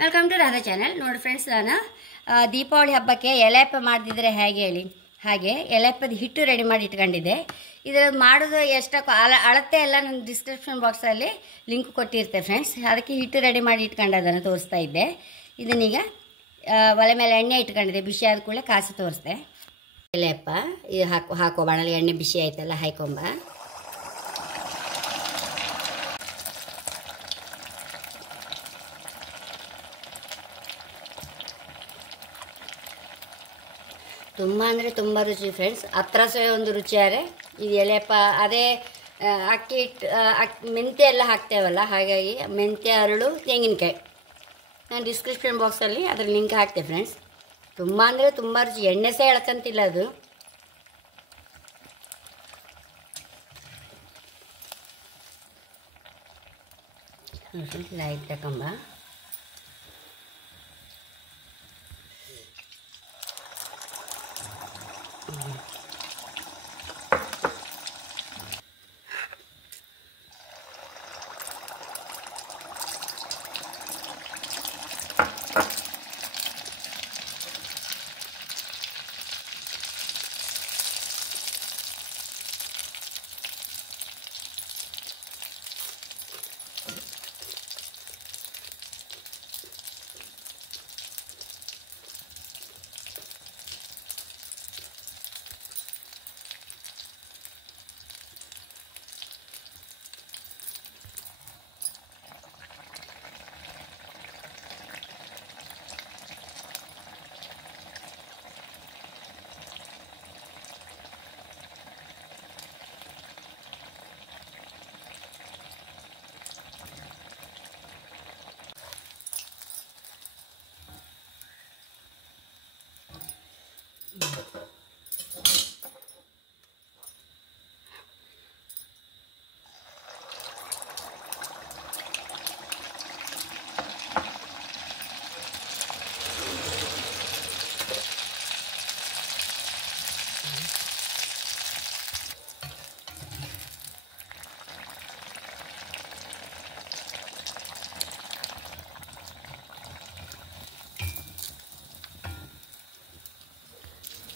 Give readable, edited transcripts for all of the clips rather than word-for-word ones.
Welcome to Radha channel. ನೋಡಿ friends, ನಾನು ದೀಪಾವಳಿ ಹಬ್ಬಕ್ಕೆ ಎಲೆಪ್ಪ ಮಾಡಿದ್ರೆ ಹೇಗೆ ಹೇಳಿ ಹಾಗೆ ಎಲೆಪ್ಪದ ಹಿಟ್ಟು ರೆಡಿ ಮಾಡಿ ಇಟ್ಕೊಂಡಿದ್ದೆ. ಇದರ ಮಾಡೋದು ಎಷ್ಟಕ್ಕೂ ಅಳತೆ ಎಲ್ಲ ನನ್ನ ಡಿಸ್ಕ್ರಿಪ್ಷನ್ ಬಾಕ್ಸಲ್ಲಿ ಲಿಂಕ್ ಕೊಟ್ಟಿರ್ತೆ ಫ್ರೆಂಡ್ಸ್. ಅದಕ್ಕೆ ಹಿಟ್ಟು ರೆಡಿ ಮಾಡಿ ಇಟ್ಕೊಂಡದನ್ನು ತೋರಿಸ್ತಾ ಇದ್ದೆ. ಇದನ್ನೀಗ ಒಲೆ ಮೇಲೆ ಎಣ್ಣೆ ಇಟ್ಕೊಂಡಿದ್ದೆ. ಬಿಸಿ ಆದ ಕೂಡಲೇ ಕಾಸಿ ತೋರಿಸ್ದೆ. ಎಲೆಪ್ಪ ಇದು ಹಾಕೋ ಬಾಣಲ್ಲಿ ಎಣ್ಣೆ ಬಿಸಿ ಆಯ್ತಲ್ಲ, ಹಾಕೊಂಬ. ತುಂಬ ಅಂದರೆ ತುಂಬ ರುಚಿ ಫ್ರೆಂಡ್ಸ್. ಹತ್ರ ಒಂದು ರುಚಿಯಾರೆ ಇದು ಎಲೆಪ್ಪ. ಅದೇ ಅಕ್ಕಿ ಮೆಂತ್ಯ ಎಲ್ಲ ಹಾಕ್ತೇವಲ್ಲ, ಹಾಗಾಗಿ ಮೆಂತ್ಯ, ಅರಳು, ತೆಂಗಿನಕಾಯಿ ನಾನು ಡಿಸ್ಕ್ರಿಪ್ಷನ್ ಬಾಕ್ಸಲ್ಲಿ ಅದ್ರ ಲಿಂಕ್ ಹಾಕ್ತೆ ಫ್ರೆಂಡ್ಸ್. ತುಂಬ ಅಂದರೆ ತುಂಬ ರುಚಿ. ಎಣ್ಣೆ ಸಹ ಎಳ್ಕಂತಿಲ್ಲ ಅದು. ಲೈಟ್ ತಗೊಂಬ.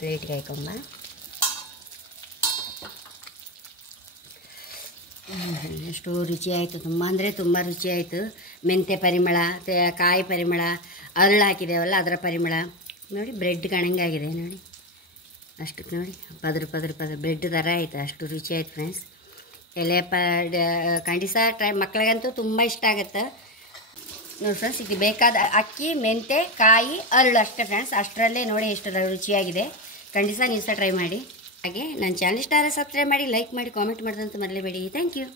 ಪ್ಲೇಟ್ಗೆ ಹಾಕೊಂಬ. ಎಷ್ಟು ರುಚಿ ಆಯಿತು. ತುಂಬ ಅಂದರೆ ತುಂಬ ರುಚಿ ಆಯಿತು. ಮೆಂತ್ಯ ಪರಿಮಳ, ಕಾಯಿ ಪರಿಮಳ, ಅರಳು ಹಾಕಿದ್ದೇವಲ್ಲ ಅದರ ಪರಿಮಳ ನೋಡಿ. ಬ್ರೆಡ್ ಕಾಣಂಗಾಗಿದೆ ನೋಡಿ. ಅಷ್ಟಕ್ಕೆ ನೋಡಿ ಪದ್ರ ಬ್ರೆಡ್ ಥರ ಆಯಿತು. ಅಷ್ಟು ರುಚಿ ಆಯ್ತು ಫ್ರೆಂಡ್ಸ್. ಎಲೆಪ್ಪ ಖಂಡಿತ ಟ್ರೈ. ಮಕ್ಳಿಗಂತೂ ತುಂಬ ಇಷ್ಟ ಆಗುತ್ತೆ ನೋಡಿ ಫ್ರೆಂಡ್ಸ್. ಇದಕ್ಕೆ ಬೇಕಾದ ಅಕ್ಕಿ, ಮೆಂತ್ಯ, ಕಾಯಿ, ಅರಳು ಅಷ್ಟೇ ಫ್ರೆಂಡ್ಸ್. ಅಷ್ಟರಲ್ಲೇ ನೋಡಿ ಎಷ್ಟು ರುಚಿಯಾಗಿದೆ. ಖಂಡಿತ ನೀವು ಸಹ ಟ್ರೈ ಮಾಡಿ. ಹಾಗೆ ನನ್ನ ಚಾನಲ್ ಇಷ್ಟ ಆದರೆ ಸಬ್ಸ್ಕ್ರೈಬ್ ಮಾಡಿ, ಲೈಕ್ ಮಾಡಿ, ಕಾಮೆಂಟ್ ಮಾಡೋದಂತೂ ಮರಲೇಬೇಡಿ. Thank you.